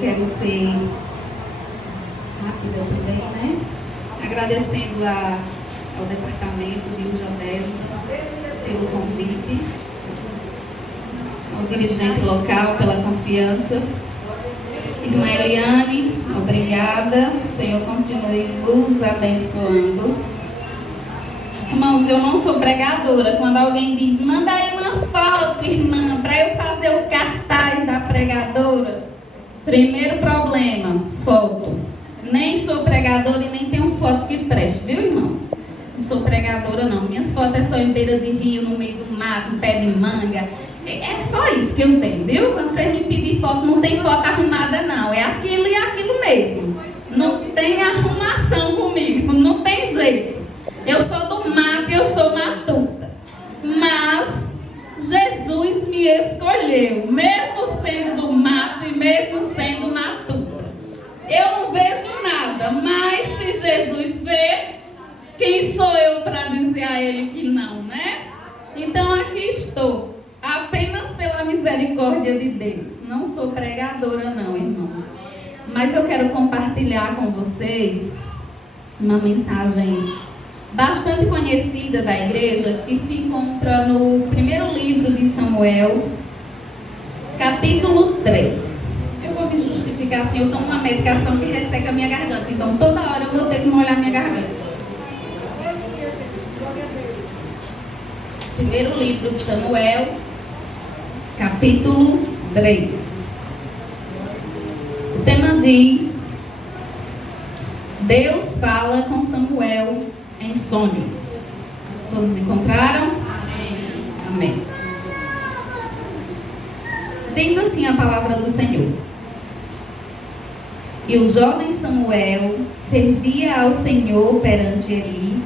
Quero ser rápida também, né? Agradecendo ao departamento de Ujadésima pelo convite, ao dirigente local pela confiança. Irmã Eliane, obrigada. O Senhor continue vos abençoando. Irmãos, eu não sou pregadora. Quando alguém diz, manda aí uma foto, irmã, para eu fazer o cartaz da pregadora. Primeiro problema, foto. Nem sou pregadora e nem tenho foto que preste, viu, irmãos? Não sou pregadora, não. Minhas fotos é só em beira de rio, no meio do mato, no pé de manga. É só isso que eu tenho, viu? Quando vocês me pedirem foto, não tem foto arrumada, não. É aquilo e aquilo mesmo. Não tem arrumação comigo, não tem jeito. Eu sou do mato e eu sou matuta. Mas Jesus me escolheu, mesmo sendo do mato e mesmo sendo matuta. Eu não vejo nada, mas se Jesus vê, quem sou eu para dizer a Ele que não, né? Então aqui estou, apenas pela misericórdia de Deus. Não sou pregadora não, irmãos. Mas eu quero compartilhar com vocês uma mensagem bastante conhecida da igreja, que se encontra no primeiro livro de Samuel, capítulo 3. Eu vou me justificar assim, eu tomo uma medicação que resseca a minha garganta, então toda hora eu vou ter que molhar minha garganta. Primeiro livro de Samuel, capítulo 3. O tema diz: Deus fala com Samuel em sonhos. Todos encontraram? Amém. Amém. Diz assim a palavra do Senhor: E o jovem Samuel servia ao Senhor perante Eli,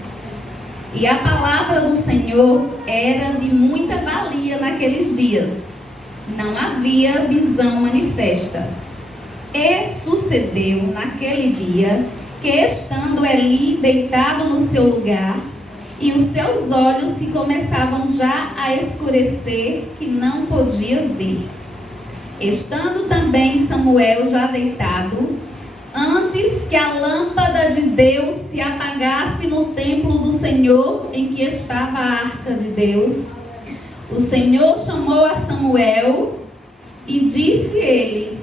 e a palavra do Senhor era de muita valia naqueles dias. Não havia visão manifesta. E sucedeu naquele dia que, estando Eli deitado no seu lugar, e os seus olhos se começavam já a escurecer, que não podia ver. Estando também Samuel já deitado, antes que a lâmpada de Deus se apagasse no templo do Senhor, em que estava a arca de Deus, o Senhor chamou a Samuel e disse ele: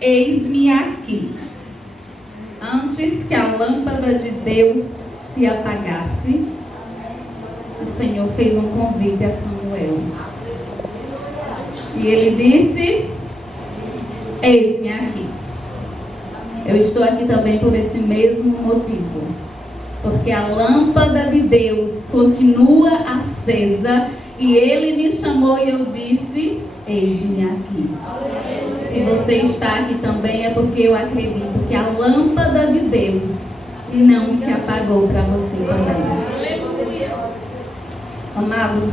Eis-me aqui. Antes que a lâmpada de Deus se apagasse, o Senhor fez um convite a Samuel. E ele disse: Eis-me aqui. Eu estou aqui também por esse mesmo motivo. Porque a lâmpada de Deus continua acesa e Ele me chamou e eu disse: Eis-me aqui. Se você está aqui também é porque eu acredito que a lâmpada de Deus não se apagou para você também. Amados,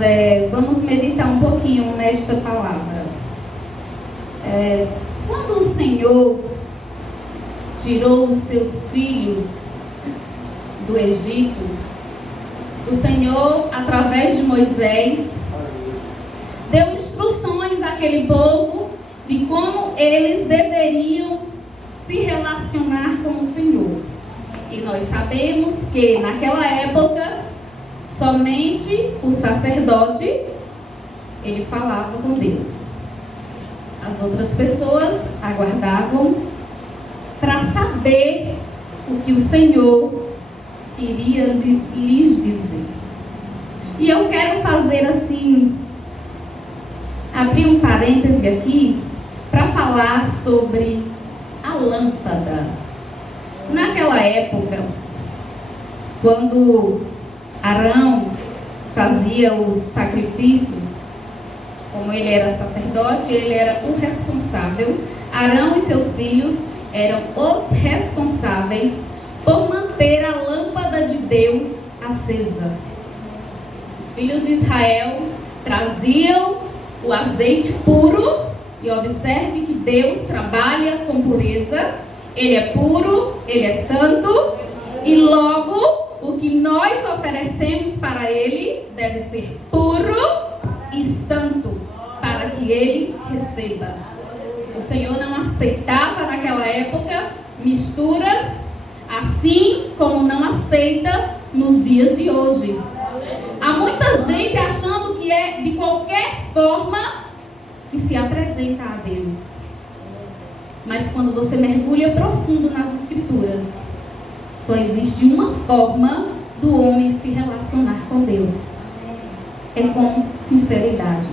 vamos meditar um pouquinho nesta palavra. Quando o Senhor tirou os seus filhos do Egito, o Senhor, através de Moisés, deu instruções àquele povo de como eles deveriam se relacionar com o Senhor. E nós sabemos que naquela época, somente o sacerdote, ele falava com Deus. As outras pessoas aguardavam para saber o que o Senhor iria lhes dizer. E eu quero fazer assim, abrir um parêntese aqui, para falar sobre a lâmpada. Naquela época, quando Arão fazia o sacrifício, como ele era sacerdote, ele era o responsável. Arão e seus filhos eram os responsáveis por manter a lâmpada de Deus acesa. Os filhos de Israel traziam o azeite puro, e observe que Deus trabalha com pureza. Ele é puro, Ele é santo, e logo o que nós oferecemos para Ele deve ser puro e santo, para que Ele receba. O Senhor não aceitava naquela época misturas, assim como não aceita nos dias de hoje. Há muita gente achando que é de qualquer forma que se apresenta a Deus. Mas quando você mergulha profundo nas Escrituras, só existe uma forma do homem se relacionar com Deus. É com sinceridade.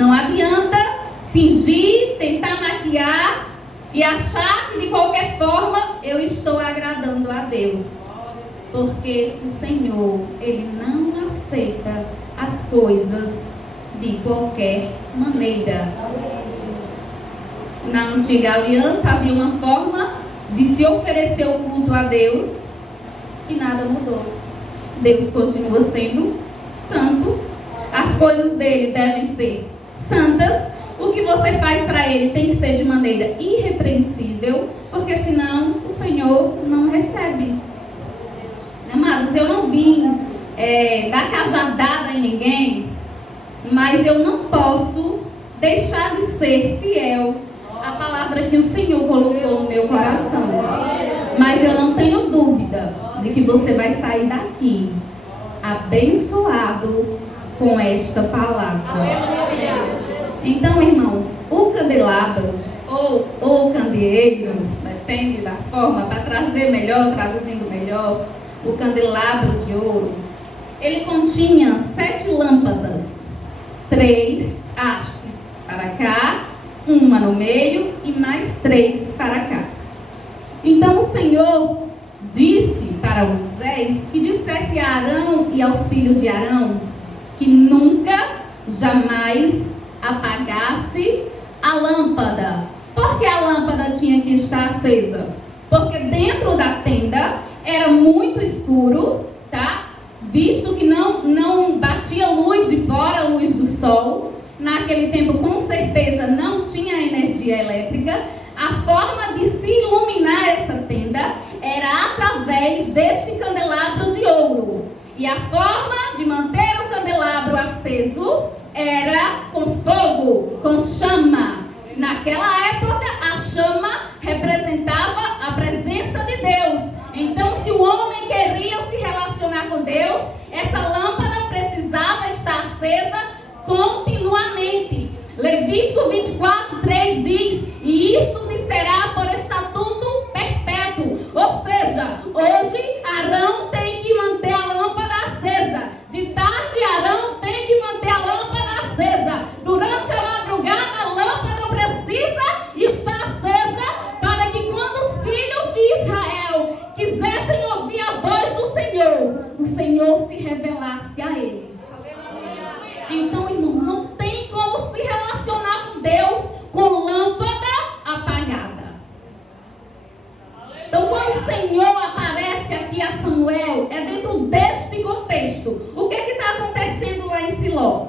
Não adianta fingir, tentar maquiar e achar que de qualquer forma eu estou agradando a Deus. Porque o Senhor, Ele não aceita as coisas de qualquer maneira. Na antiga aliança havia uma forma de se oferecer o culto a Deus e nada mudou. Deus continua sendo santo, as coisas dele devem ser santas, o que você faz para ele tem que ser de maneira irrepreensível, porque senão o Senhor não recebe. Amados, eu não vim dar cajadada em ninguém, mas eu não posso deixar de ser fiel à palavra que o Senhor colocou no meu coração. Mas eu não tenho dúvida de que você vai sair daqui abençoado com esta palavra. Então, irmãos, o candelabro ou o candeeiro, depende da forma, para trazer melhor, traduzindo melhor, o candelabro de ouro, ele continha 7 lâmpadas, 3 hastes para cá, uma no meio e mais 3 para cá. Então o Senhor disse para Moisés que dissesse a Arão e aos filhos de Arão que nunca, jamais apagasse a lâmpada. Por que a lâmpada tinha que estar acesa? Porque dentro da tenda era muito escuro, tá? Visto que não batia luz de fora, luz do sol. Naquele tempo, com certeza, não tinha energia elétrica. A forma de se iluminar essa tenda era através deste candelabro de ouro. E a forma de manter o candelabro aceso era com fogo, com chama. Naquela época, a chama representava a presença de Deus. Então, se o homem queria se relacionar com Deus, essa lâmpada precisava estar acesa continuamente. Levítico 24:3 diz: e isto lhe será por estatuto perpétuo. Ou seja, hoje Arão tem que manter a lâmpada acesa. De tarde Arão tem que manter a lâmpada acesa. Durante a madrugada a lâmpada precisa estar acesa, para que quando os filhos de Israel quisessem ouvir a voz do Senhor, o Senhor se revelasse a eles. Então, irmãos, não tem como se relacionar com Deus com lâmpada apagada. Então, quando o Senhor aparece aqui a Samuel, é dentro deste contexto. O que está acontecendo lá em Siló?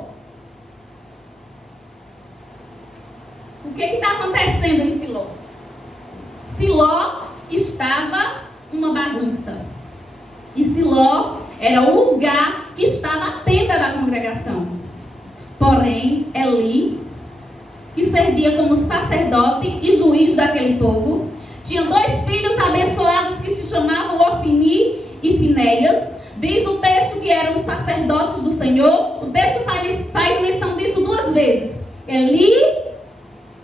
O que está acontecendo em Siló? Siló estava uma bagunça. E Siló era o lugar que estava a tenda da congregação. Porém, Eli, que servia como sacerdote e juiz daquele povo, tinha 2 filhos abençoados que se chamavam Ofni e Finéias. Diz o texto que eram sacerdotes do Senhor. O texto faz menção disso 2 vezes. Eli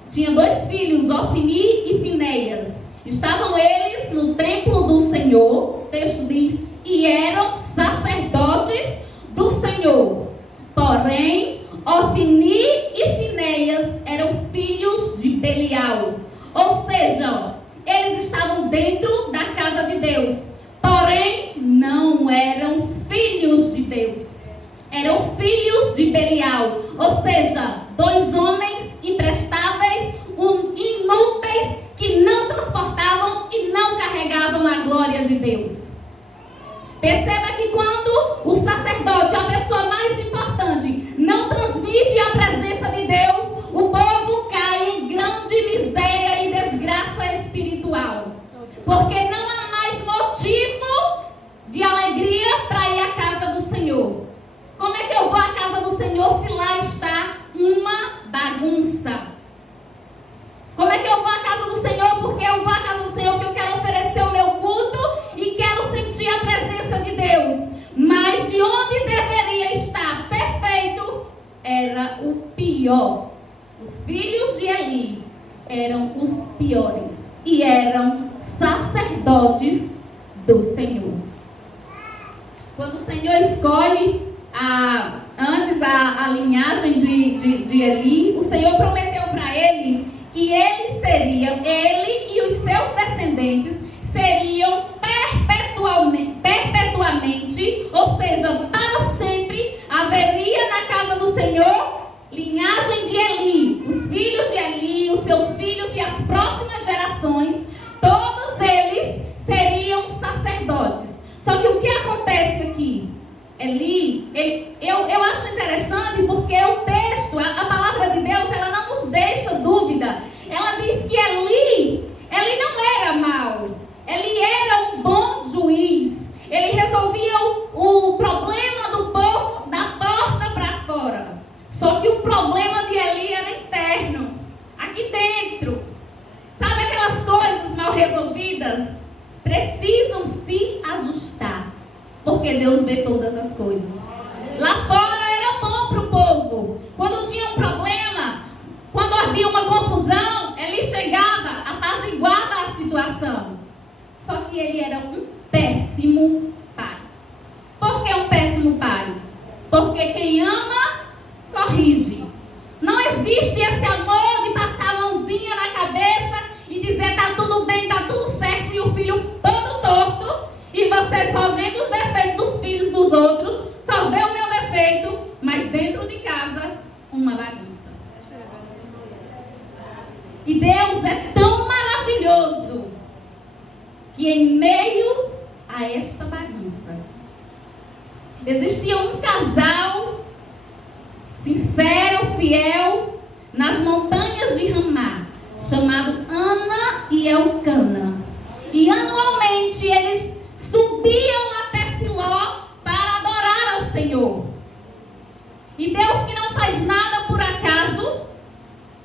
tinha 2 filhos, Ofni e Finéias. Estavam eles no templo do Senhor. O texto diz: e eram sacerdotes do Senhor. Porém, Ofni e Finéias eram filhos de Belial. Ou seja, eles estavam dentro da casa de Deus, porém não eram filhos de Deus. Eram filhos de Belial. Ou seja, 2 homens imprestáveis, inúteis, que não transportavam e não carregavam a glória de Deus. Perceba que quando o sacerdote, a pessoa mais importante, não transmite a presença de Deus, o povo cai em grande miséria e desgraça espiritual. Porque não há mais motivo de alegria para ir à casa do Senhor. Como é que eu vou à casa do Senhor se lá está uma bagunça? de Deus, mas de onde deveria estar perfeito, era o pior. Os filhos de Eli eram os piores e eram sacerdotes do Senhor. Quando o Senhor escolhe antes a linhagem de Eli, o Senhor prometeu para ele que ele e os seus descendentes seriam perpetuamente, ou seja, para sempre, haveria na casa do Senhor linhagem de Eli, os filhos de Eli, os seus filhos e as próximas gerações, todos eles seriam sacerdotes. Só que o que acontece aqui? Eu acho interessante porque o texto, a palavra de Deus, ela não nos deixa dúvida. Ela diz que Eli não era mau, ele era um bom juiz. Ele resolvia o problema do povo da porta para fora. Só que o problema de Eli era interno, aqui dentro. Sabe aquelas coisas mal resolvidas? Precisam se ajustar, porque Deus vê todas as coisas. Lá fora era bom para o povo. Quando tinha um problema, quando havia uma confusão, ele chegava, apaziguava a situação. Só que ele era um péssimo pai. Por que um péssimo pai? Porque quem ama, corrige. Não existe esse amor de passar a mãozinha na cabeça e dizer tá tudo bem, tá tudo certo, e o filho todo torto, e você só vendo os defeitos dos filhos dos outros, só vê o meu defeito, mas dentro de casa, uma bagunça. E Deus é tão maravilhoso que em meio a esta bagunça, existia um casal sincero, fiel, nas montanhas de Ramá, chamado Ana e Elcana. E anualmente eles subiam até Siló para adorar ao Senhor. E Deus, que não faz nada por acaso,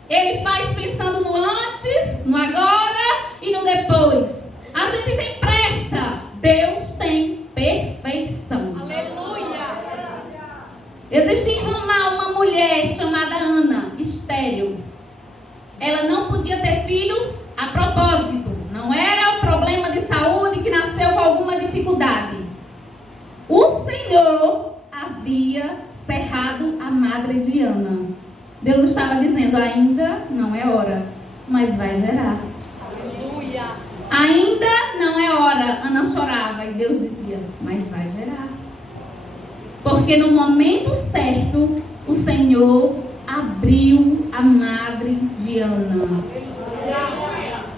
Ele faz pensando no antes, no agora e no depois. A gente tem pressa, Deus tem perfeição. Aleluia! Existe em Ramá uma mulher chamada Ana, estéril. Ela não podia ter filhos a propósito. Não era o problema de saúde que nasceu com alguma dificuldade. O Senhor havia cerrado a madre de Ana. Deus estava dizendo, ainda não é hora, mas vai gerar. Aleluia! Ainda não é hora. Ana chorava e Deus dizia, mas vai gerar. Porque no momento certo, o Senhor abriu a madre de Ana.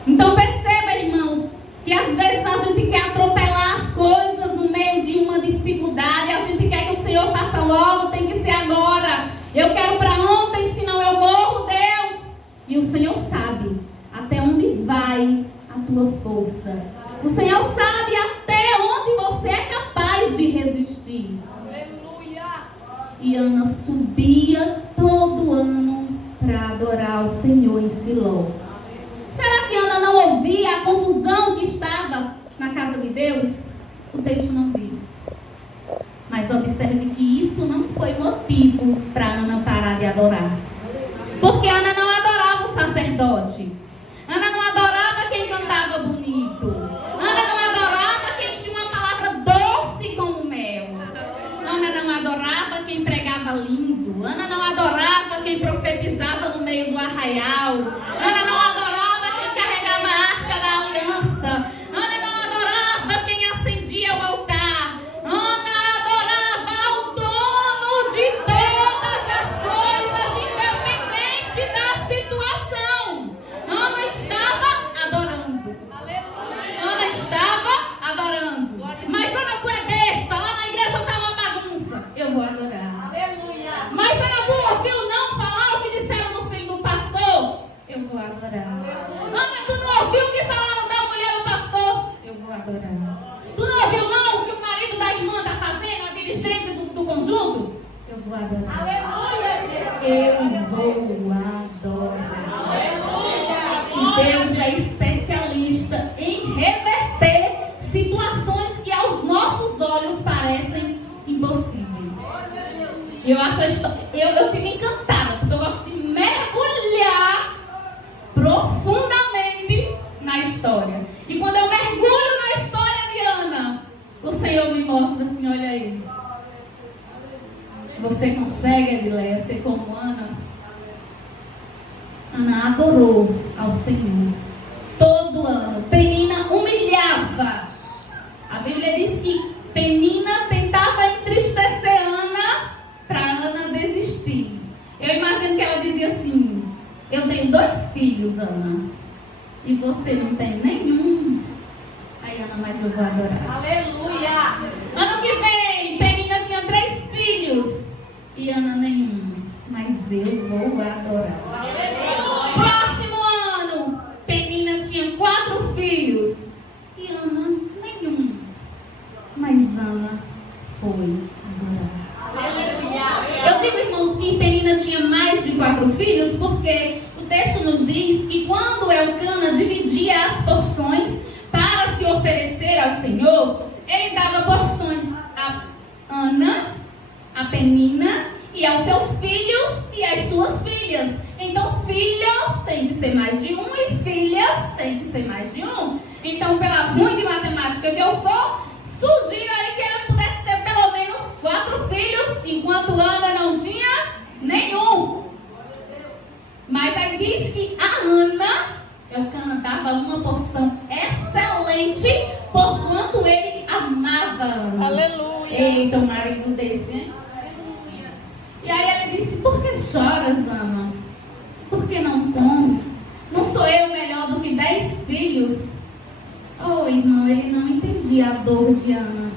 Então perceba, irmãos, que às vezes a gente quer atropelar as coisas no meio de uma dificuldade. A gente quer que o Senhor faça logo, tem que ser agora. Eu quero para ontem, senão eu morro, Deus. E o Senhor sabe até onde vai a tua força. O Senhor sabe até onde você é capaz de resistir. Aleluia! E Ana subia todo ano para adorar o Senhor em Siló. Será que Ana não ouvia a confusão que estava na casa de Deus? O texto não diz. Mas observe que isso não foi motivo para Ana parar de adorar. Porque Ana não adorava o sacerdote. Ana não adorava quem cantava bonito. Ana não adorava quem tinha uma palavra doce como mel. Ana não adorava quem pregava lindo. Ana não adorava quem profetizava no meio do arraial. Ana não adorava quem carregava a arca da aliança. Ana não adorava quem acendia o altar. Ana adorava ao dono de todas as coisas, independente da situação. Ana estava adorando. Ana estava adorando. Mas Ana, tu é besta, lá na igreja está uma bagunça. Eu vou adorar. Aleluia! Mas Ana, tu ouviu não falar o que disseram do filho do pastor? Eu vou adorar. Ana, tu não ouviu o que falaram da mulher do pastor? Eu vou adorar. Tu não ouviu não o que o marido da irmã está fazendo, a dirigente do conjunto? Eu vou adorar. Aleluia, Jesus! Eu vou adorar. Aleluia! E Deus é especialista em reverter situações que aos nossos olhos acho a história... Eu fico encantada, porque eu gosto de mergulhar profundamente na história. E quando eu mergulho na história de Ana, o Senhor me mostra assim, olha aí. Você consegue, Edileia, ser como Ana? Ana adorou ao Senhor. Todo ano. Penina humilhava. A Bíblia diz que Penina tentava entristecer Ana para Ana desistir. Eu imagino que ela dizia assim: eu tenho 2 filhos, Ana, e você não tem nenhum. Aí Ana, mas eu vou adorar. Aleluia. Ano que vem, Penina tinha 3 filhos e Ana nenhum. Mas eu vou adorar. Próximo ano, Penina tinha 4 filhos e Ana nenhum. Mas Ana foi adorar. Eu digo, irmãos, que Penina tinha mais de 4 filhos porque o texto nos diz que quando Elcana dividia as porções para se oferecer ao Senhor, ele dava porções a Ana, a Penina e aos seus filhos e às suas filhas. Então, filhos tem que ser mais de um e filhas tem que ser mais de um. Então, pela ruim de matemática que eu sou, sugiro aí que ele pudesse ter pelo menos 4 filhos, enquanto Ana não tinha nenhum. Mas aí diz que a Ana, Elcana dava uma porção excelente, porquanto ele amava Ana. Aleluia. Eita, um marido desse, hein? E aí ele disse: por que choras, Ana? Por que não comes? Não sou eu melhor do que 10 filhos? Oh, irmão, ele não entendia a dor de Ana.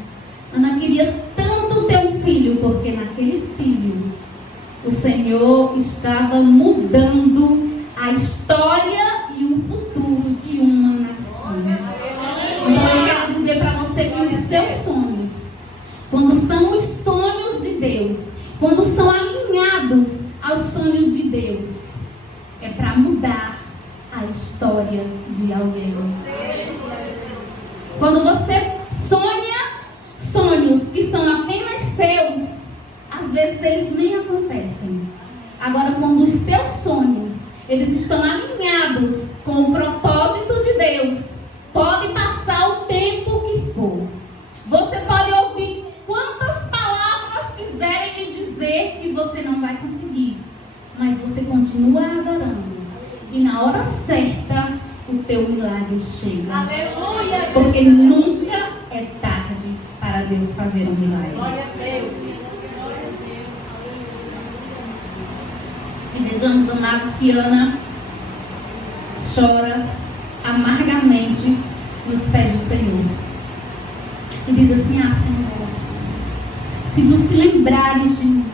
Ana queria tanto ter um filho, porque naquele filho o Senhor estava mudando a história e o futuro de uma nação. Então eu quero dizer para você que os seus sonhos, quando são os sonhos de Deus, quando são alinhados aos sonhos de Deus, é para mudar a história de alguém. Quando você sonha sonhos que são apenas seus, às vezes eles nem acontecem. Agora, quando os teus sonhos, eles estão alinhados com o propósito de Deus, pode passar o tempo que for. Você pode ouvir quantas palavras quiserem lhe dizer que você não vai conseguir, mas você continua adorando. E na hora certa, o teu milagre chega. Aleluia. Porque nunca é tarde para Deus fazer um milagre. Glória a Deus. E vejamos, amados, que Ana chora amargamente nos pés do Senhor. E diz assim: ah, Senhor, se tu se lembrares de mim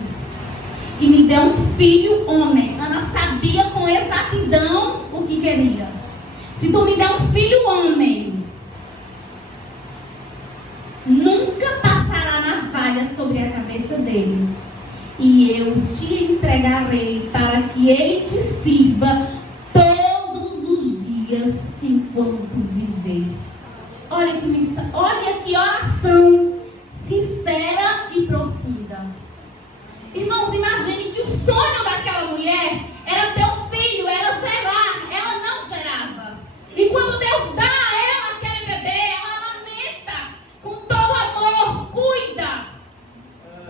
e me der um filho homem. Ana sabia com exatidão o que queria. Se tu me der um filho homem, nunca passará navalha sobre a cabeça dele, e eu te entregarei para que ele te sirva todos os dias enquanto viver. Olha que oração sincera e profunda. Irmãos, imagine que o sonho daquela mulher era ter um filho, era gerar. Ela não gerava. E quando Deus dá a ela aquele bebê, ela amamenta com todo amor, cuida.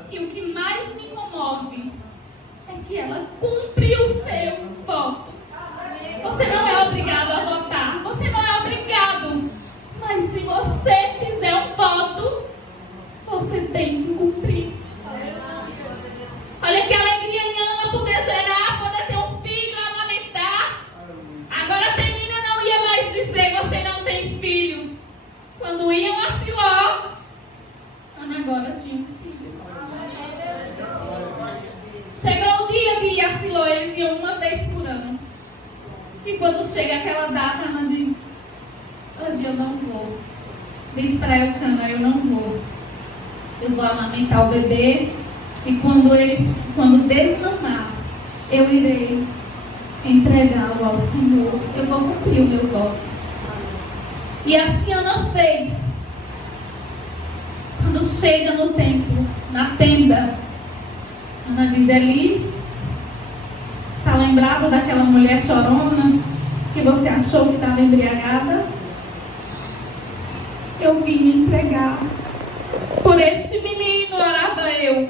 E o que mais me comove é que ela cumpre o seu voto. Você não é obrigado a votar, você não é obrigado. Mas se você fizer um voto, você tem que cumprir. Olha que alegria em Ana poder gerar, poder ter um filho, amamentar. Agora a Penina não ia mais dizer: você não tem filhos. Quando iam a Siló, Ana agora tinha um filho. Chegou o dia de ir a Siló, eles iam uma vez por ano. E quando chega aquela data, Ana diz: hoje eu não vou. Diz para Elcana: eu não vou. Eu vou amamentar o bebê. E quando desmamar, eu irei entregá-lo ao Senhor. Eu vou cumprir o meu voto. E assim Ana fez. Quando chega no templo, na tenda, Ana diz: Eli, tá lembrado daquela mulher chorona que você achou que estava embriagada? Eu vim me entregar por este menino, orava eu,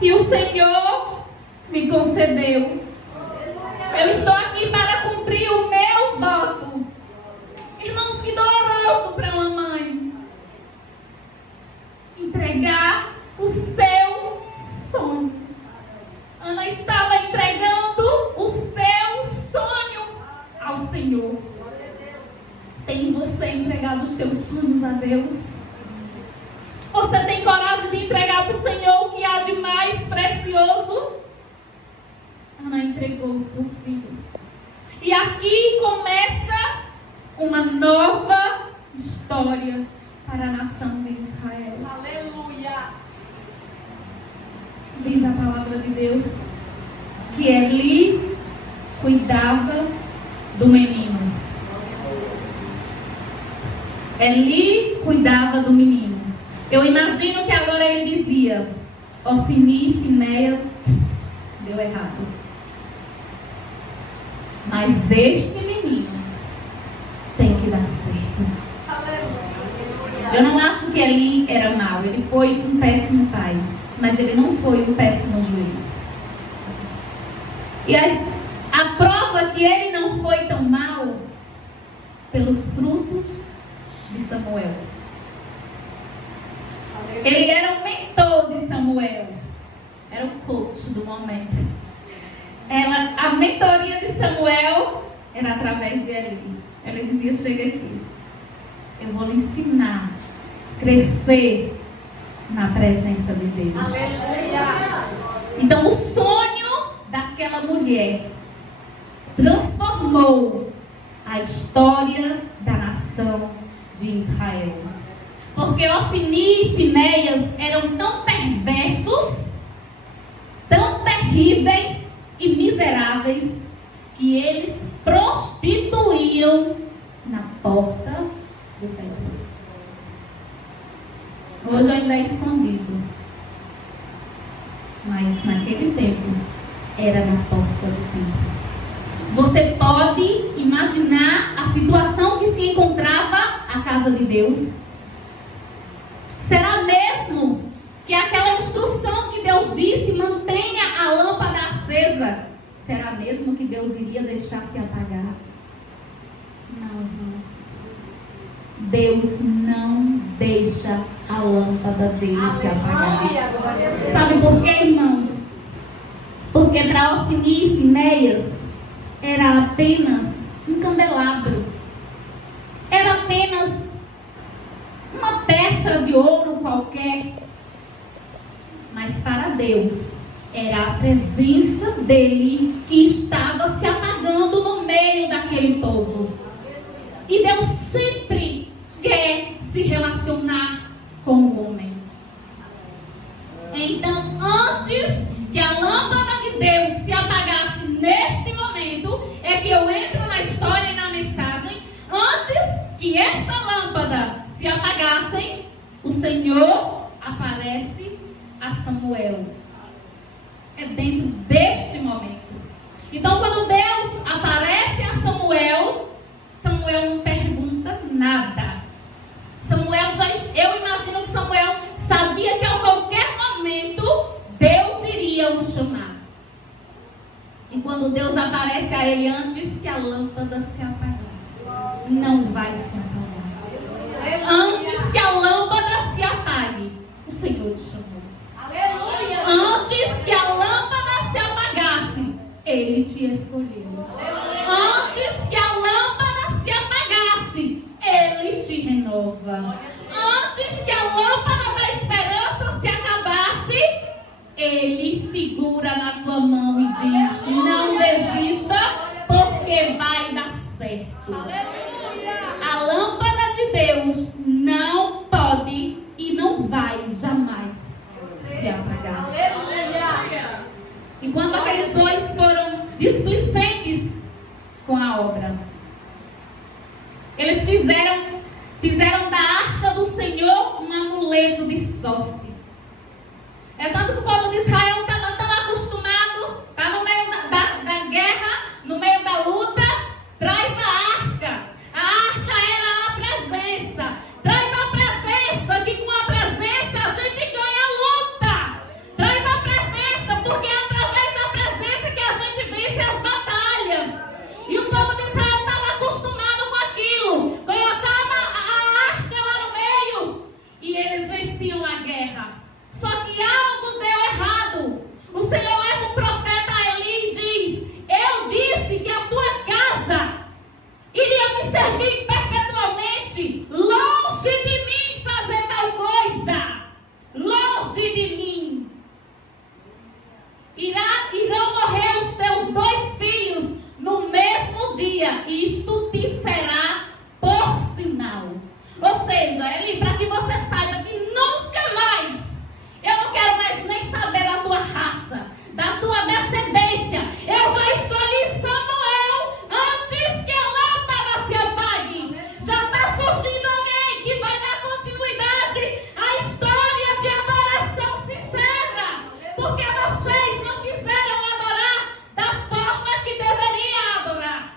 e o Senhor me concedeu. Eu estou aqui para cumprir o meu voto. Irmãos, que doloroso para uma mãe entregar o seu sonho. Ana estava entregando o seu sonho ao Senhor. Tem você entregado os seus sonhos a Deus? Você tem coragem de entregar para o Senhor o que há de mais precioso? Ana entregou o seu filho. E aqui começa uma nova história para a nação de Israel. Aleluia. Diz a palavra de Deus que Eli cuidava do menino. Eli cuidava do menino. Eu imagino que agora ele dizia: Ofni, Finéias, deu errado. Mas este menino tem que dar certo. Eu não acho que Eli era mau. Ele foi um péssimo pai, mas ele não foi um péssimo juiz. E a prova que ele não foi tão mau, pelos frutos de Samuel. Ele era o mentor de Samuel. Era o coach do momento. A mentoria de Samuel era através de Eli. Ela dizia: chega aqui, eu vou lhe ensinar a crescer na presença de Deus. Aleluia. Então o sonho daquela mulher transformou a história da nação de Israel. Porque Ofni e Finéias eram tão perversos, tão terríveis e miseráveis, que eles prostituíam na porta do templo. Hoje ainda é escondido, mas naquele tempo era na porta do templo. Você pode imaginar a situação que se encontrava a casa de Deus? Será mesmo que aquela instrução que Deus disse, mantenha a lâmpada acesa, será mesmo que Deus iria deixar se apagar? Não, irmãos. Deus não deixa a lâmpada dele se apagar. Sabe por quê, irmãos? Porque para Ofni e Finéias era apenas um candelabro. Era apenas uma peça de ouro qualquer. Mas para Deus era a presença dele que estava se apagando no meio daquele povo. E Deus sempre quer se relacionar com o homem. Então, antes que a lâmpada de Deus se apagasse neste momento, é que eu entro na história e na mensagem. Antes que esta lâmpada se apagassem, o Senhor aparece a Samuel. É dentro deste momento. Então, quando Deus aparece a Samuel, Samuel não pergunta nada. Eu imagino que Samuel sabia que a qualquer momento Deus iria o chamar. E quando Deus aparece a ele antes que a lâmpada se apagasse, não vai se apagar. Antes que a lâmpada se apague, o Senhor te chamou. Aleluia. Antes que a lâmpada se apagasse, Ele te escolheu. Antes que a lâmpada se apagasse, Ele te renova. Antes que a lâmpada da esperança se acabasse, Ele segura na tua mão e diz: não desista, porque vai dar certo. A lâmpada de Deus não pode e não vai jamais se apagar. Enquanto aqueles dois foram displicentes com a obra, eles fizeram da arca do Senhor um amuleto de sorte. É tanto que o povo de Israel estava tão Está no meio da guerra, no meio da luta, traz a arca. A arca era a presença. Traz a presença, que com a presença a gente ganha a luta. Traz a presença, porque é através da presença que a gente vence as batalhas. E o povo de Israel estava acostumado com aquilo. Colocava a arca lá no meio e eles venciam a guerra. Só que algo deu errado. O Senhor leva um profeta a Eli e diz: eu disse que a tua casa iria me servir perpetuamente. Longe de mim fazer tal coisa. Longe de mim. Irão morrer os teus 2 filhos no mesmo dia. E isto te será por sinal. Ou seja, Eli, para que você saiba que nunca mais, eu não quero mais nem saber da tua raça, da tua descendência. Eu já escolhi Samuel antes que a lâmpada se apague. Já está surgindo alguém que vai dar continuidade à história de adoração sincera. Porque vocês não quiseram adorar da forma que deveriam adorar.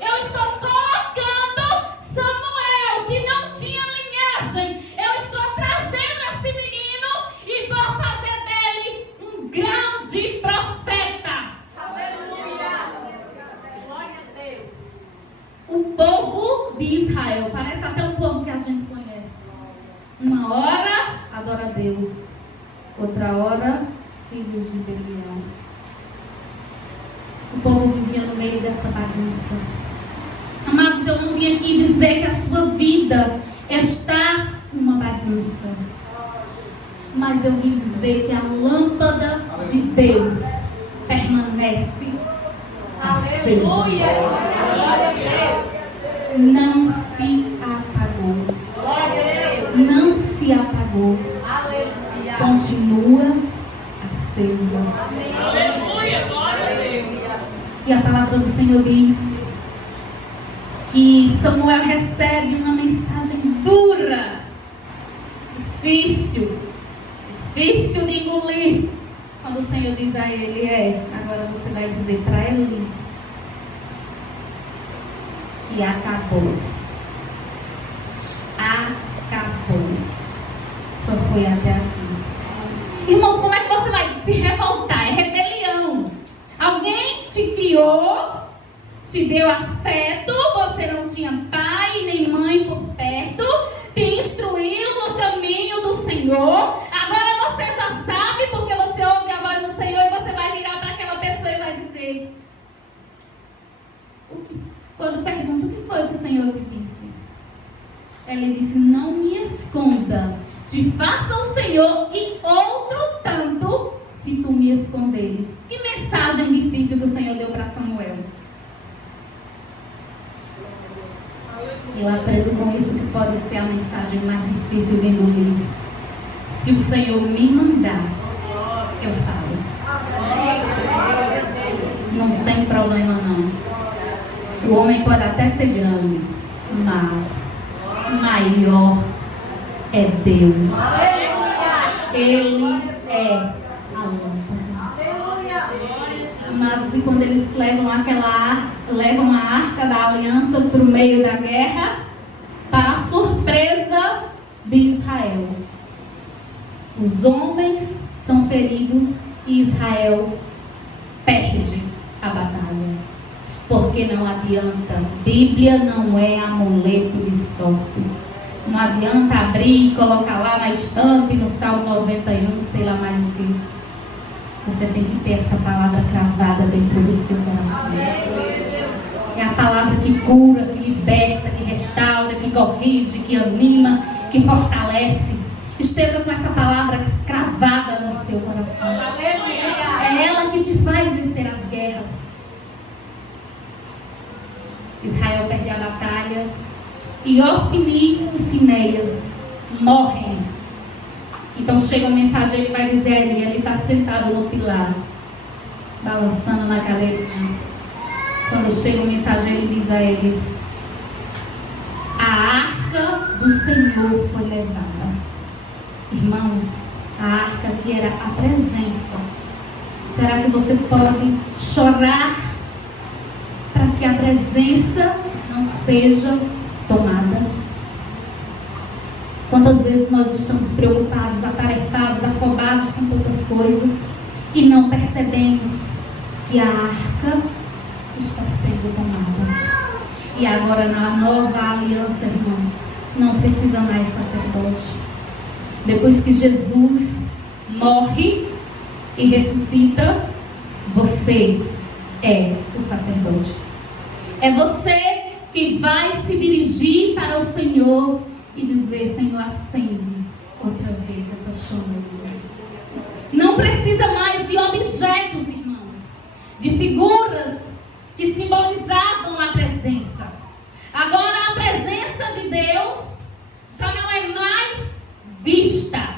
Eu estou colocando Samuel, que não tinha linhagem. Eu estou trazendo esse menino e vou fazer dele um grande profeta. Aleluia. Glória a Deus. O povo de Israel, parece até um povo que a gente conhece. Uma hora adora a Deus, outra hora filhos de Belial. O povo vivia no meio dessa bagunça. Amados, eu não vim aqui dizer que a sua vida está uma bagunça, mas eu vim dizer que a lâmpada de Deus permanece acesa. Aleluia. Glória a Deus. Não se apagou. Glória a Deus. Não se apagou. Aleluia. Continua acesa. Aleluia. Glória a Deus. E a palavra do Senhor diz que Samuel recebe uma mensagem dura, difícil de engolir. Quando o Senhor diz a ele: agora você vai dizer para ele que acabou. Acabou. Só foi até aqui. Irmãos, como é que você vai se revoltar? É rebelião. Alguém te criou, te deu afeto, você não tinha pai nem mãe por perto, te instruiu no caminho do Senhor. Agora você já sabe, porque você ouve a voz do Senhor, e você vai virar para aquela pessoa e vai dizer: quando pergunta o que foi que o Senhor te disse, ele disse: não me esconda, te faça o Senhor e outro tanto se tu me esconderes. Que mensagem difícil que o Senhor deu para Samuel. Eu aprendo com isso que pode ser a mensagem mais difícil de engolir. Se o Senhor me mandar, eu falo. Não tem problema não. O homem pode até ser grande, mas maior é Deus. Ele é a lâmpada. Amados, e quando eles levam a arca da aliança para o meio da guerra, para a surpresa de Israel, os homens são feridos e Israel perde a batalha. Porque não adianta, Bíblia não é amuleto de sorte. Não adianta abrir e colocar lá na estante, no Salmo 91, não sei lá mais o que. Você tem que ter essa palavra cravada dentro do seu coração. É a palavra que cura, que liberta, que restaura, que corrige, que anima, que fortalece. Esteja com essa palavra cravada no seu coração. É ela que te faz vencer as guerras. Israel perde a batalha e Ofni e Finéias morrem. Então chega um mensageiro e vai dizer a ele está sentado no pilar, balançando na cadeirinha. Quando chega o mensageiro e diz a ele: a arca do Senhor foi levada. Irmãos, a arca que era a presença Será que você pode chorar para que a presença não seja tomada? Quantas vezes nós estamos preocupados, atarefados, afobados com tantas coisas e não percebemos que a arca está sendo tomada? E agora na nova aliança, irmãos, não precisa mais sacerdote. Depois que Jesus morre e ressuscita, você é o sacerdote. É você que vai se dirigir para o Senhor e dizer: Senhor, acende outra vez essa chama. Não precisa mais de objetos, irmãos, de figuras que simbolizavam a presença. Agora a presença de Deus já não é mais vista,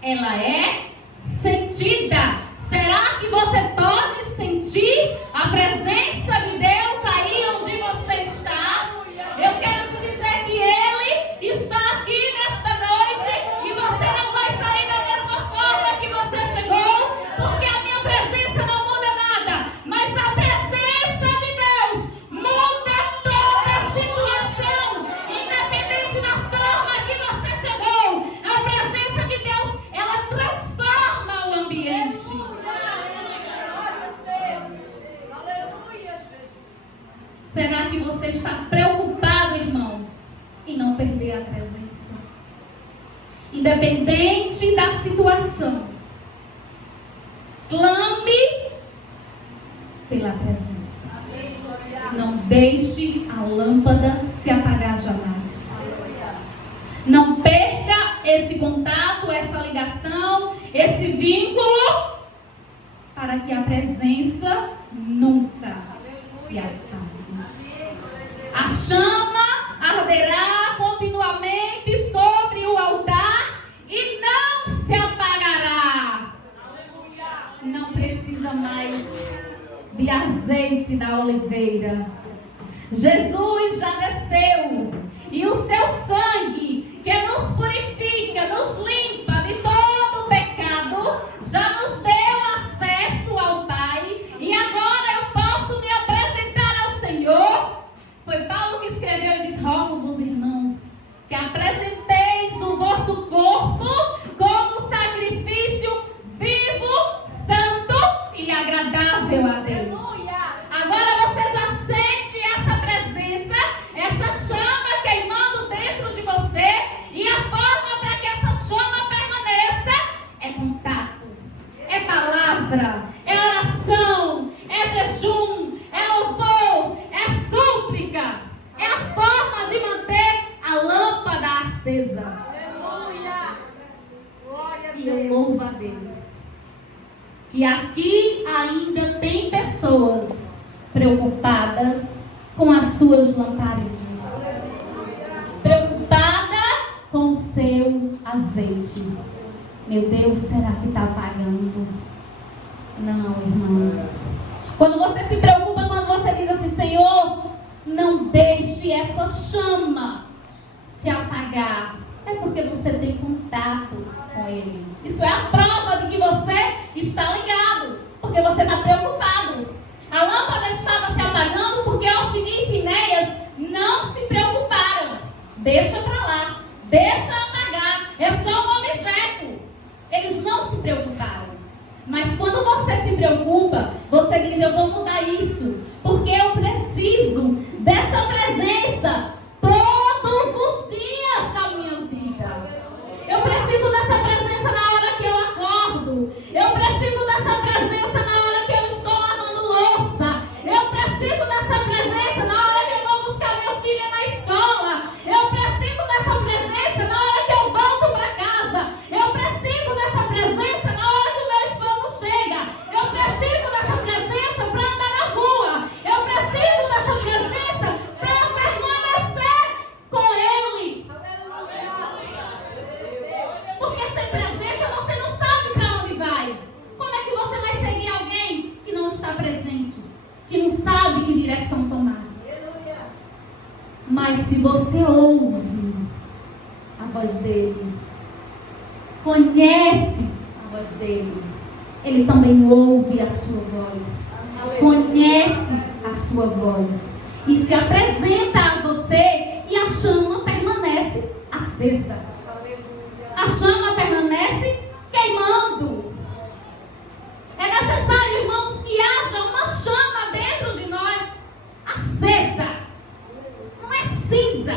ela é sentida. Será que você pode sentir a presença de Deus aí onde você está? Eu quero te dizer que Ele está aqui nesta noite e você não vai sair da mesma forma que você chegou, porque a minha presença não muda nada, mas a presença de Deus muda toda a situação, independente da forma que você chegou. A presença de Deus, ela transforma o ambiente. Será que você está preocupado, irmãos, em não perder a presença? Independente da situação, clame pela presença. Não deixe a lâmpada se apagar jamais. Não perca esse contato, essa ligação, esse vínculo, para que a presença nunca se apague. A chama arderá continuamente sobre o altar e não se apagará. Não precisa mais de azeite da oliveira. Jesus já desceu e o seu sangue, que nos purifica, nos limpa de todo o pecado, já nos deu acesso ao Pai. E agora eu posso me apresentar ao Senhor. Foi Paulo que escreveu e diz: rogo-vos, irmãos, que apresenteis o vosso corpo como sacrifício vivo, santo e agradável a Deus. Agora você já sente essa presença, essa chama queimando dentro de você, e a forma para que essa chama permaneça é contato, é palavra, é oração, é jejum, é louvor, é súplica. É a forma de manter a lâmpada acesa. Aleluia. Glória a E eu Deus. louvo a Deus que aqui ainda tem pessoas preocupadas com as suas lamparinas, preocupada com o seu azeite. Meu Deus, será que está apagando? Não, irmãos. Quando você se preocupa, quando você diz assim: Senhor, não deixe essa chama se apagar, é porque você tem contato com Ele. Isso é a prova de que você está ligado, porque você está preocupado. A lâmpada estava se apagando porque Ofni e Finéias não se preocuparam. Deixa para lá, deixa apagar, é só um objeto. Eles não se preocuparam. Mas quando você se preocupa, você diz: eu vou mudar isso, porque eu preciso dessa presença todos os dias da minha vida. Eu preciso dessa presença na hora que eu acordo. Eu preciso dessa presença na hora que eu estou lavando louça. Eu preciso dessa presença na hora que eu vou buscar meu filho na escola. Eu preciso dessa presença na hora que eu volto para casa. Eu preciso dessa presença na hora que o meu esposo chega. Eu preciso dessa presença para andar na rua. Eu preciso dessa presença para permanecer com Ele. Porque sem presença você não sabe para onde vai. Como é que você vai seguir alguém que não está presente? Que não sabe que direção tomar? Mas se você ouve a voz dele, conhece a voz dele, Ele também ouve a sua voz, conhece a sua voz e se apresenta a você, e a chama permanece acesa. A chama permanece queimando. É necessário, irmãos, que haja uma chama dentro de nós, acesa. Não é cinza,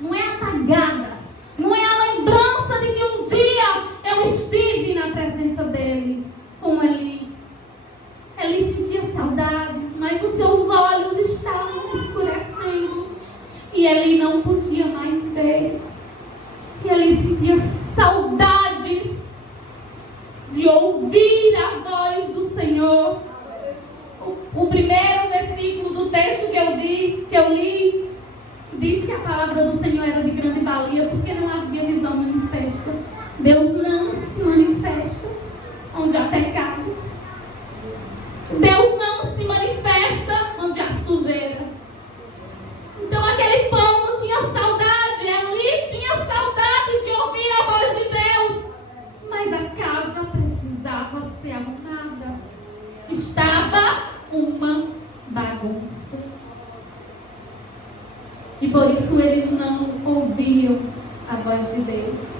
não é apagada, não é a lembrança de que um dia eu estive na presença dele, com ele. Ele sentia saudades, mas os seus olhos estavam escurecendo e ele não podia mais ver. E ele sentia saudades de ouvir a voz do Senhor. O primeiro versículo do texto que eu li, diz que a palavra do Senhor era de grande valia, porque não havia visão manifesta. Deus não se manifesta onde há pecado. Deus não se manifesta onde há sujeira. Então aquele povo tinha saudade, Eli tinha saudade de ouvir a voz de Deus, mas a casa precisava ser arrumada. Estava uma bagunça. E por isso eles não ouviam a voz de Deus.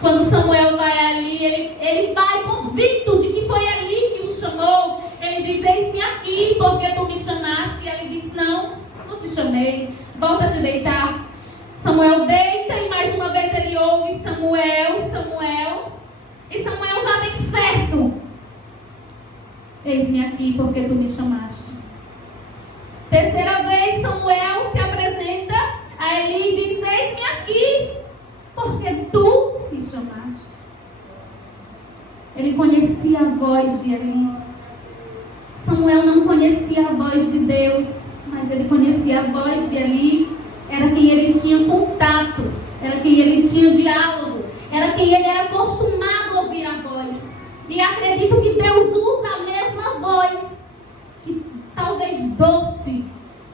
Quando Samuel vai ali, ele vai convicto de que foi Eli que o chamou. Ele diz: eis-me aqui, porque tu me chamaste. E ele diz: não te chamei, volta a te deitar. Samuel deita e mais uma vez ele ouve: Samuel, Samuel. E Samuel já vem certo: eis-me aqui, porque tu me chamaste. Terceira vez Samuel se apresenta a Eli e diz: eis-me aqui, porque tu me chamaste. Ele conhecia a voz de Eli. Samuel não conhecia a voz de Deus, mas ele conhecia a voz de Eli. Era quem ele tinha contato, era quem ele tinha diálogo, era quem ele era acostumado a ouvir a voz. E acredito que Deus usa a mesma voz, que talvez doce,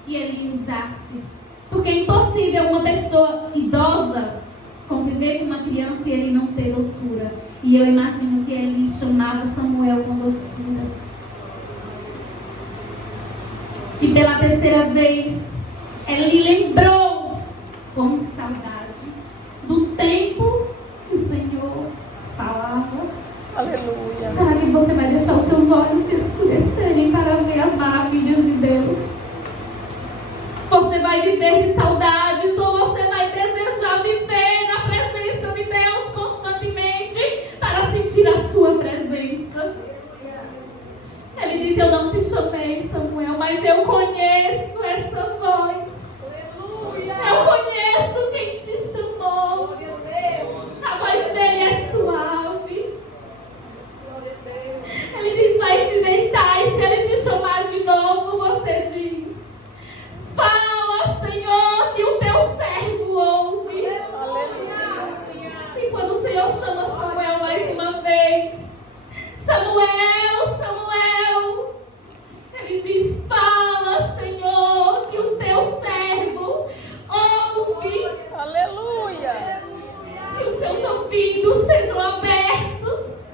que ele usasse. Porque é impossível uma pessoa idosa conviver com uma criança e ele não ter doçura. E eu imagino que ele chamava Samuel com doçura. E pela terceira vez, ele lembrou com saudade do tempo que o Senhor falava. Aleluia. Será que você vai deixar os seus olhos se escurecerem para ver as maravilhas de Deus? Você vai viver de saudades ou você vai desejar viver na presença de Deus constantemente para sentir a sua presença? Ele diz: eu não te chamei, Samuel, mas eu conheço essa voz. Eu conheço quem te chamou. A voz dele é suave. Ele diz: vai te deitar, e se ele te chamar de novo, você diz: fala, Senhor, que o teu servo ouve. E quando o Senhor chama Samuel mais uma vez: Samuel, Samuel, ele diz: fala, Senhor, que o teu servo ouve. Aleluia. Que os seus ouvidos sejam abertos,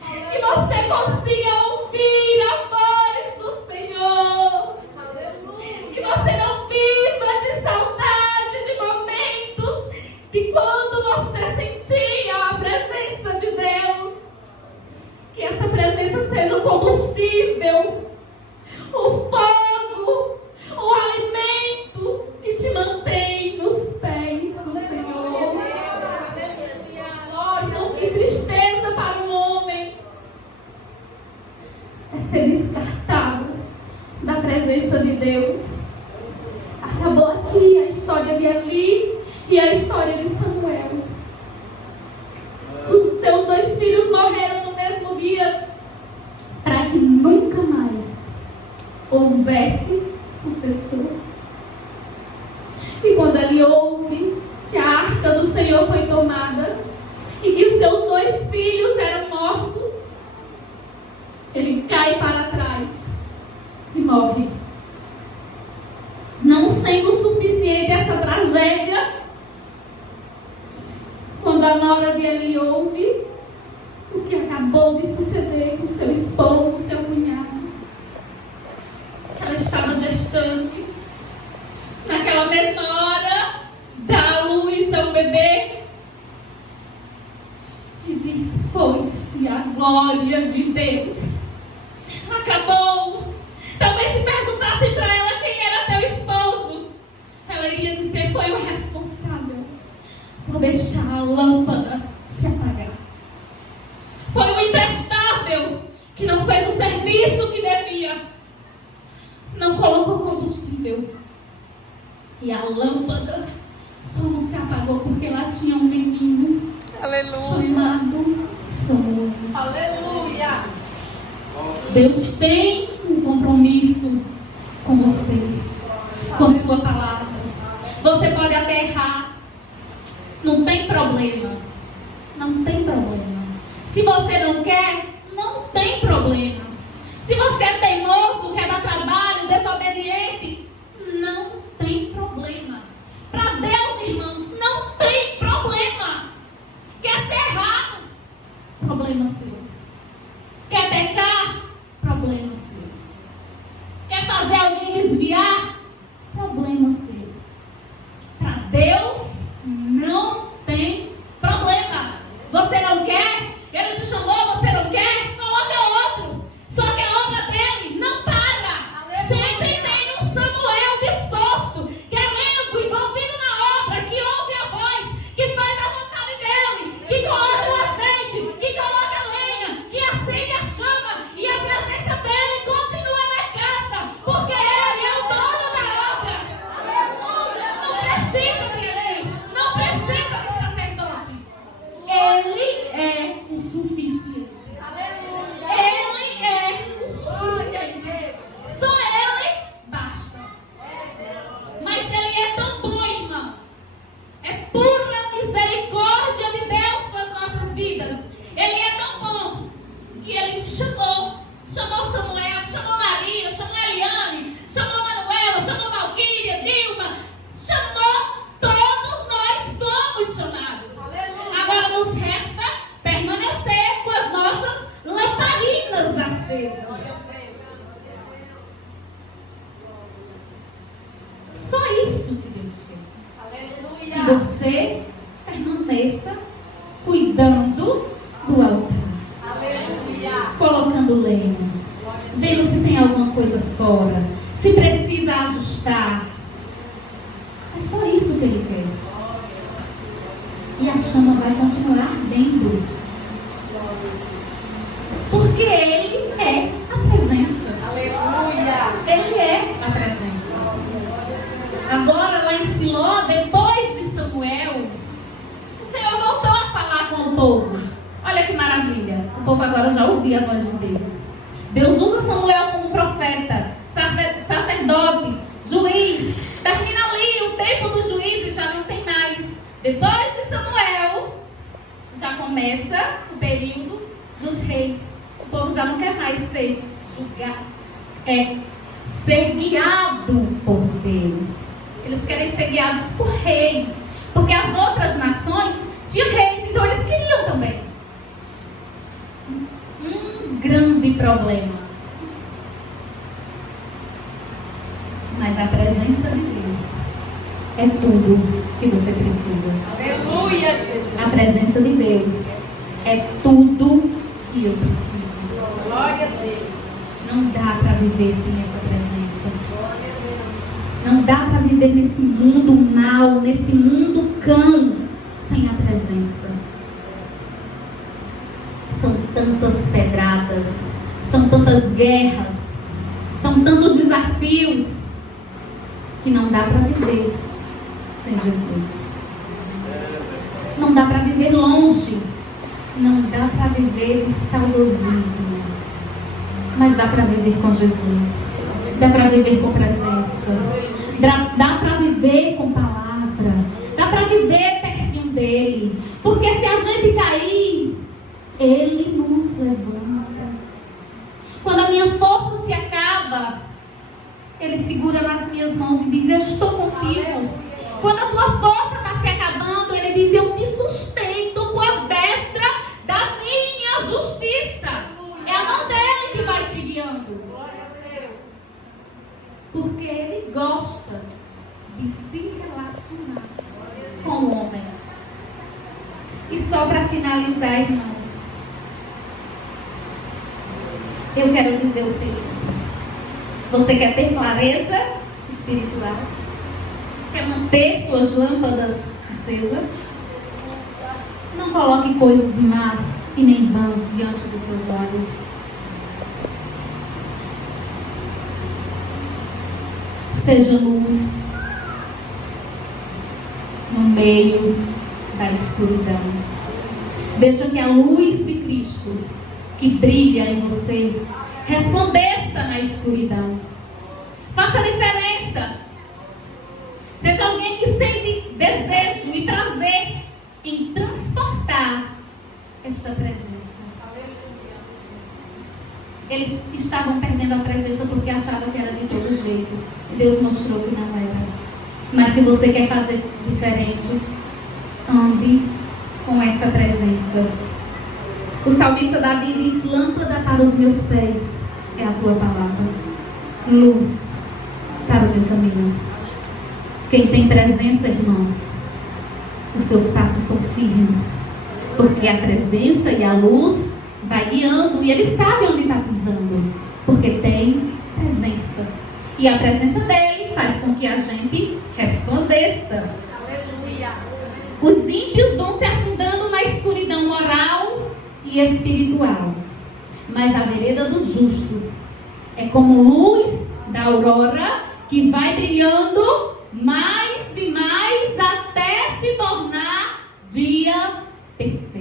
que você consiga ouvir a voz do Senhor. Que você não viva de saudade de momentos de quando você sentia a presença de Deus. Que essa presença seja o combustível, o fogo, o alimento que te mantém nos pés do Senhor. Olha, que tristeza para um homem é ser descartado da presença de Deus. Acabou aqui a história de Eli e a história de Samuel. Os teus dois filhos morreram no mesmo dia, para que nunca mais houvesse sucessor. E quando ele ouve que a arca do Senhor foi tomada e que os seus dois filhos eram mortos, ele cai para trás e morre. Não sendo o suficiente essa tragédia, quando a nora de Eli ouve, o que acabou de suceder com seu esposo, seu cunhado. Ela estava gestante. Naquela mesma hora, dá à luz a um bebê. E diz: foi-se a glória de Deus. Acabou. Talvez se perguntassem para ela quem era teu esposo, ela iria dizer: foi o responsável por deixar a lâmpada se apagar. Foi o imprestável que não fez o serviço que devia. Não colocou combustível. E a lâmpada só não se apagou porque lá tinha um menino. Aleluia. Chamado Samuel. Aleluia. Deus tem um compromisso com você, com sua palavra. Você pode até errar. Não tem problema. Não tem problema. Se você não quer, não tem problema. Se você é teimoso, quer dar trabalho, desobediente, não tem problema. Para Deus, irmãos, não tem problema. Quer ser errado? Problema seu. Quer pecar? Problema seu. Quer fazer alguém desviar? Problema seu. Para Deus, não tem problema. Você não quer? Ele te chamou, você não quer? Coloca outro. Só que a obra dele não para. Sempre tem um Samuel disposto, querendo, envolvido na obra, que ouve a voz, que faz a vontade dele, que coloca o azeite, que coloca a lenha, que acende a chama, e a presença dele continua na casa, porque ele é o dono da obra. Não precisa de lei, não precisa de sacerdote. Ele é o suficiente. Ele é o suficiente. Só ele basta. Mas ele é tão bom, irmãos. É pura misericórdia de Deus com as nossas vidas. Ele é tão bom que ele te chamou. Chamou Samuel, chamou Maria, chamou Eliane, chamou Manuela, chamou Valquíria, Dilma. Chamou, todos nós fomos chamados. Agora nos resta permanecer com as nossas lamparinas acesas. Só isso que Deus quer. Que você permaneça cuidando do altar. Colocando lenha. Vendo se tem alguma coisa fora. Se precisa ajustar. É só isso que Ele quer. E a chama vai continuar ardendo. Porque Ele é a presença. Aleluia. Ele é a presença. Agora lá em Siló, depois de Samuel, o Senhor voltou a falar com o povo. Olha que maravilha. O povo agora já ouvia a voz de Deus. Deus usa Samuel como profeta, sacerdote, juiz. Termina ali o tempo dos juízes, já não tem mais. Depois de Samuel, já começa o período dos reis. O povo já não quer mais ser julgado, ser guiado por Deus. Eles querem ser guiados por reis, porque as outras nações tinham reis, então eles queriam também. Um grande problema. Mas a presença de Deus é tudo que você precisa. Aleluia, Jesus. A presença de Deus é tudo que eu preciso. Glória a Deus. Não dá para viver sem essa presença. Não dá para viver nesse mundo mal, nesse mundo cão, sem a presença. São tantas pedradas, são tantas guerras, são tantos desafios, que não dá para viver sem Jesus. Não dá para viver longe, não dá para viver de saudosismo, mas dá para viver com Jesus, dá para viver com presença, dá para viver com palavra, dá para viver pertinho dele, porque se a gente cair, ele nos levanta. Quando a minha força se acaba, ele segura nas minhas mãos e diz: eu estou contigo. Quando a tua força está se acabando, ele diz: eu te sustento com a destra da minha brilhando. Glória a Deus. Porque Ele gosta de se relacionar com o homem. E só para finalizar, irmãos, eu quero dizer o seguinte: você quer ter clareza espiritual? Quer manter suas lâmpadas acesas? Não coloque coisas más e nem vãs diante dos seus olhos. Seja luz no meio da escuridão. Deixa que a luz de Cristo que brilha em você resplandeça na escuridão. Faça a diferença. Seja alguém que sente desejo e prazer em transportar esta presença. Eles estavam perdendo a presença porque achavam que era de todo jeito. E Deus mostrou que não era. Mas se você quer fazer diferente, ande com essa presença. O salmista Davi diz: lâmpada para os meus pés é a tua palavra, luz para o meu caminho. Quem tem presença, irmãos, os seus passos são firmes, porque a presença e a luz vai guiando e ele sabe onde está pisando, porque tem presença. E a presença dele faz com que a gente resplandeça. Aleluia. Os ímpios vão se afundando na escuridão moral e espiritual, mas a vereda dos justos é como luz da aurora que vai brilhando mais e mais até se tornar dia perfeito.